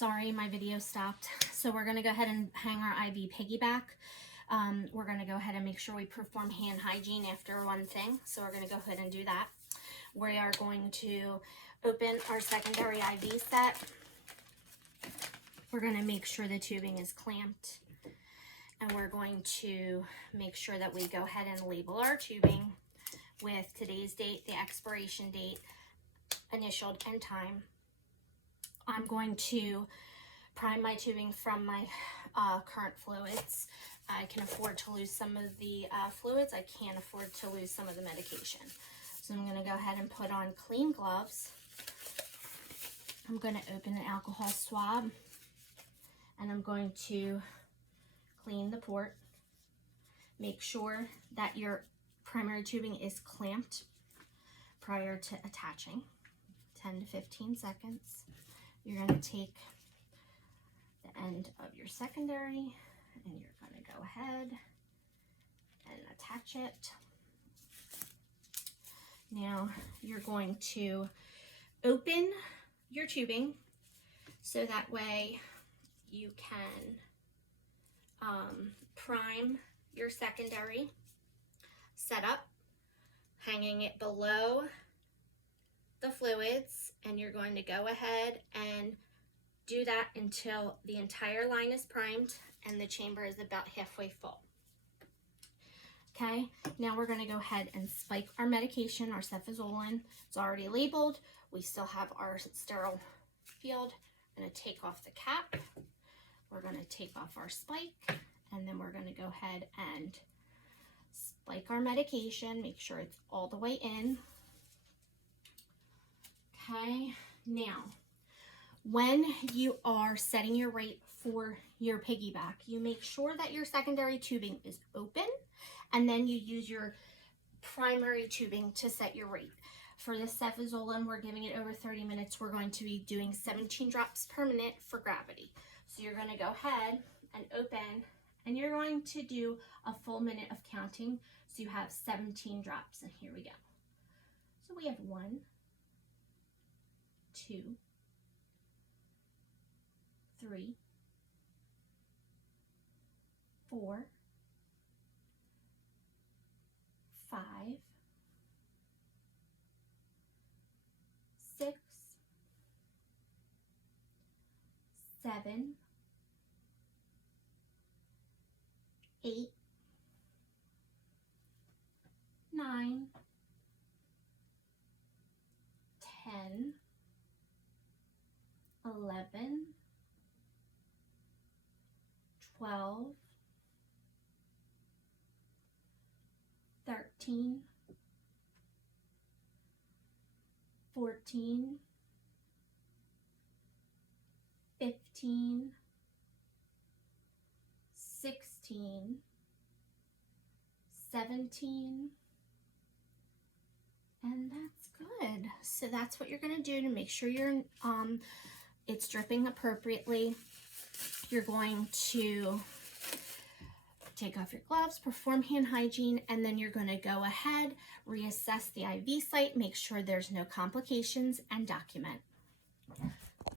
Sorry, my video stopped. So we're gonna go ahead and hang our IV piggyback. We're gonna go ahead and make sure we perform hand hygiene after one thing. So we're gonna go ahead and do that. We are going to open our secondary IV set. We're gonna make sure the tubing is clamped. And we're going to make sure that we go ahead and label our tubing with today's date, the expiration date, initialed, and time. I'm going to prime my tubing from my current fluids. I can afford to lose some of the fluids. I can't afford to lose some of the medication. So I'm going to go ahead and put on clean gloves. I'm going to open an alcohol swab, and I'm going to clean the port. Make sure that your primary tubing is clamped prior to attaching. 10 to 15 seconds. You're going to take the end of your secondary and you're going to go ahead and attach it. Now you're going to open your tubing so that way you can prime your secondary setup, hanging it below the fluids, and you're going to go ahead and do that until the entire line is primed and the chamber is about halfway full. Okay, now we're going to go ahead and spike our medication, our cefazolin. It's already labeled. We still have our sterile field. I'm going to take off the cap. We're going to take off our spike, and then we're going to go ahead and spike our medication. Make sure it's all the way in. Okay, now when you are setting your rate for your piggyback, you make sure that your secondary tubing is open, and then you use your primary tubing to set your rate. For the cefazolin, we're giving it over 30 minutes. We're going to be doing 17 drops per minute for gravity. So you're going to go ahead and open, and you're going to do a full minute of counting. So you have 17 drops, and here we go. So we have 1, 2, 3, 4, 5, 6, 7, 8, 9, 10, 11, 12, 13, 14, 15, 16, 17, and that's good. So that's what you're going to do to make sure you're it's dripping appropriately. You're going to take off your gloves, perform hand hygiene, and then you're going to go ahead, reassess the IV site, make sure there's no complications, and document.